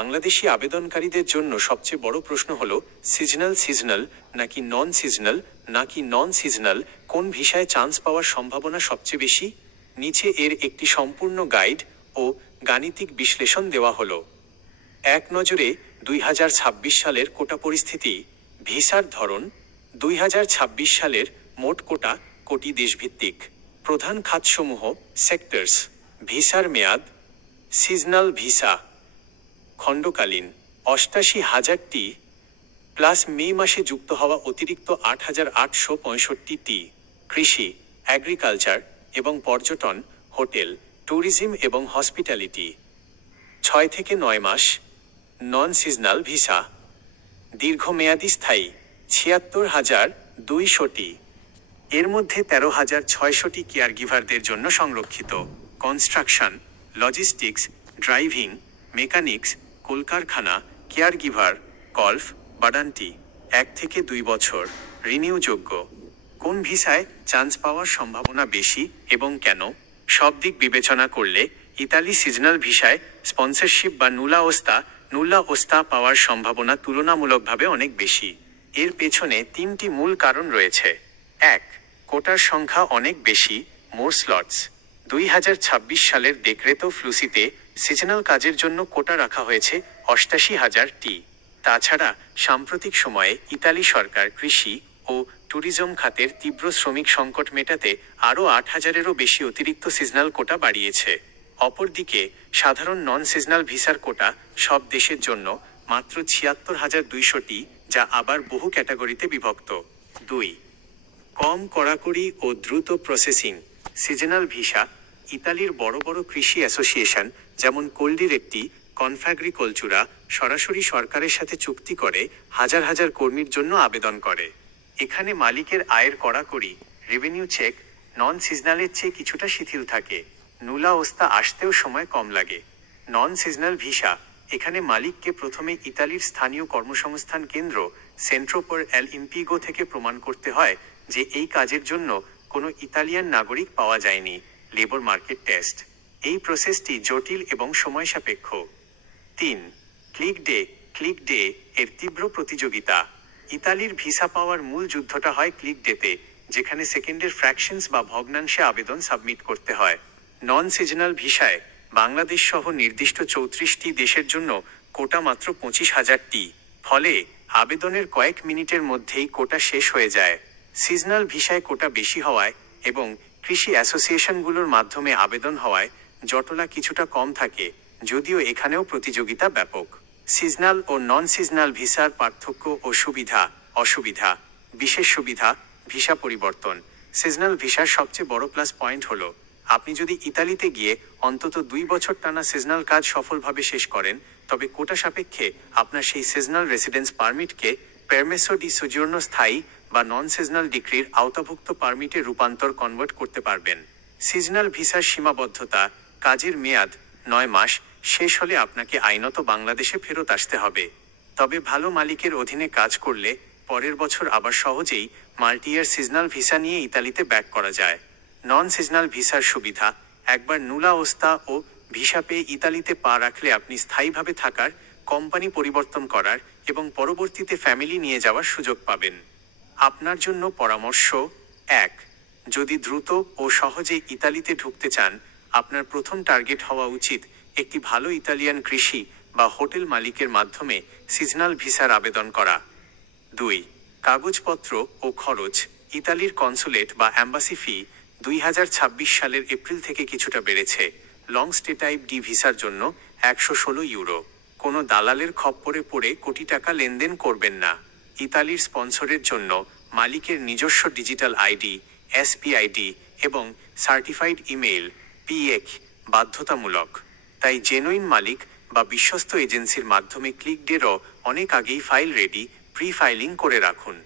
বাংলাদেশি আবেদনকারীদের জন্য সবচেয়ে বড় প্রশ্ন হলো সিজনাল নাকি নন সিজনাল কোন ভিসায় চান্স পাওয়ার সম্ভাবনা সবচেয়ে বেশি। নিচে এর একটি সম্পূর্ণ গাইড ও গাণিতিক বিশ্লেষণ দেওয়া হলো। এক নজরে 2026 সালের কোটা পরিস্থিতি। ভিসার ধরন। 2026 সালের মোট কোটা কোটি দেশভিত্তিক। প্রধান খাতসমূহ সেক্টরস। ভিসার মেয়াদ। সিজনাল ভিসা খণ্ডকালীন 88,000টি প্লাস মে মাসে যুক্ত হওয়া অতিরিক্ত 8,865টি। কৃষি, এগ্রিকালচার এবং পর্যটন, হোটেল, ট্যুরিজম এবং হসপিটালিটি 6 থেকে 9 মাস। নন সিজনাল ভিসা দীর্ঘমেয়াদী স্থায়ী 76,200টি। এর মধ্যে 13,600টি কেয়ারগিভারদের জন্য সংরক্ষিত। কনস্ট্রাকশন, লজিস্টিক্স, ড্রাইভিং, মেকানিক্স, কলকারখানা, কেয়ারগিভার, গল্ফ, বাডান্টি 1 থেকে 2 বছর। রিনিউযোগ্য। কোন ভিসায় চান্স পাওয়ার সম্ভাবনা বেশি এবং কেন? সব দিক বিবেচনা করলে ইতালি সিজনাল ভিসায় স্পন্সরশিপ বা নুল্লা ওস্তা পাওয়ার সম্ভাবনা তুলনামূলকভাবে অনেক বেশি। এর পেছনে 3টি মূল কারণ রয়েছে। 1. কোটার সংখ্যা অনেক বেশি, মোর স্লটস। 2026 সালের ডেক্রেতো ফ্লুসিতে সিজনাল কাজের জন্য কোটা রাখা হয়েছে 88,000টি। তাছাড়া সাম্প্রতিক সময়ে ইতালি সরকার কৃষি ও ট্যুরিজম খাতের তীব্র শ্রমিক সংকট মেটাতে আরও 8,000-এরও বেশি অতিরিক্ত সিজনাল কোটা বাড়িয়েছে। অপরদিকে সাধারণ নন সিজনাল ভিসার কোটা সব দেশের জন্য মাত্র 76,200টি, যা আবার বহু ক্যাটাগরিতে বিভক্ত। 2. কম কড়াকড়ি ও দ্রুত প্রসেসিং। Seasonal visa. ইতালির বড় বড় কৃষি অ্যাসোসিয়েশন যেমন কোলডিরেক্টি, কনফ্যাগ্রিকোলচুরা সরাসরি সরকারের সাথে চুক্তি করে হাজার হাজার কর্মীর জন্য আবেদন করে। এখানে মালিকের আয়ের কড়াকড়ি, রেভিনিউ চেক নন সিজনালের চেয়ে কিছুটা শিথিল থাকে। নুলা ওস্তা আসতেও সময় কম লাগে। Non seasonal visa. এখানে মালিককে প্রথমে ইতালির স্থানীয় কর্মসংস্থান কেন্দ্র সেন্ট্রো পর এল ইম্পিগো থেকে প্রমাণ করতে হয় যে এই কাজের জন্য কোনো ইতালিয়ান নাগরিক পাওয়া যায়নি। Labour market test. এই প্রসেসটি জটিল এবং সময়সাপেক্ষ। 3. ক্লিক ডে এর তীব্র প্রতিযোগিতা। ইতালির ভিসা পাওয়ার মূল যুদ্ধটা হয় ক্লিক ডেতে, যেখানে সেকেন্ডের ফ্র্যাকশনস বা ভগ্নাংশে আবেদন সাবমিট করতে হয়। নন সিজনাল ভিসায় বাংলাদেশ সহ নির্দিষ্ট 34টি দেশের জন্য কোটা মাত্র 25,000টি। ফলে আবেদনের কয়েক মিনিটের মধ্যেই কোটা শেষ হয়ে যায়। সিজনাল ভিসায় কোটা বেশি হওয়ায় এবং কৃষি অ্যাসোসিয়েশনগুলোর মাধ্যমে আবেদন হওয়ায় জটলা কিছুটা কম থাকে, যদিও এখানেও প্রতিযোগিতা ব্যাপক। সিজনাল ও নন সিজনাল ভিসার পার্থক্য ও সুবিধা অসুবিধা। বিশেষ সুবিধা। ভিসা পরিবর্তন। সিজনাল ভিসার সবচেয়ে বড় প্লাস পয়েন্ট হলো আপনি যদি ইতালিতে গিয়ে অন্তত 2 বছর টানা সিজনাল কাজ সফলভাবে শেষ করেন, তবে কোটা সাপেক্ষে আপনার সেই সিজনাল রেসিডেন্স পারমিটকে পারমেসো ডি সোজিওর্নো স্থায়ী বা নন সিজনাল ডিক্রির আওতাভুক্ত পারমিটে রূপান্তর কনভার্ট করতে পারবেন। সিজনাল ভিসার সীমাবদ্ধতা। কাজের মেয়াদ 9 মাস। শেষ হলে আপনাকে আইনত বাংলাদেশে ফেরত আসতে হবে। তবে ভালো মালিকের অধীনে কাজ করলে পরের বছর আবার সহজেই মাল্টিয়ার সিজনাল ভিসা নিয়ে ইতালিতে ব্যাক করা যায়। নন সিজনাল ভিসার সুবিধা। একবার নুলা ওস্তা ও ভিসা পেয়ে ইতালিতে পা রাখলে আপনি স্থায়ীভাবে থাকার, কোম্পানি পরিবর্তন করার এবং পরবর্তীতে ফ্যামিলি নিয়ে যাওয়ার সুযোগ পাবেন। আপনার জন্য পরামর্শ। 1. যদি দ্রুত ও সহজে ইতালিতে ঢুকতে চান, আপনার প্রথম টার্গেট হওয়া উচিত একটি ভালো ইতালিয়ান কৃষি বা হোটেল মালিকের মাধ্যমে সিজনাল ভিসার আবেদন করা। 2. কাগজপত্র ও খরচ। ইতালির কনসুলেট বা অ্যাম্বাসি ফি 2026 সালের এপ্রিল থেকে কিছুটা বেড়েছে। লং স্টে টাইপ ডি ভিসার জন্য 116 ইউরো। কোনো দালালের খপ্পরে পড়ে কোটি টাকা লেনদেন করবেন না। ইতালির স্পন্সরের জন্য মালিকের নিজস্ব ডিজিটাল আইডি, এসপিআইডি এবং সার্টিফাইড ইমেইল পিএক বাধ্যতামূলক। তাই জেনুইন মালিক বা বিশ্বস্ত এজেন্সির মাধ্যমে ক্লিক ডেরও অনেক আগেই ফাইল রেডি, প্রি ফাইলিং করে রাখুন।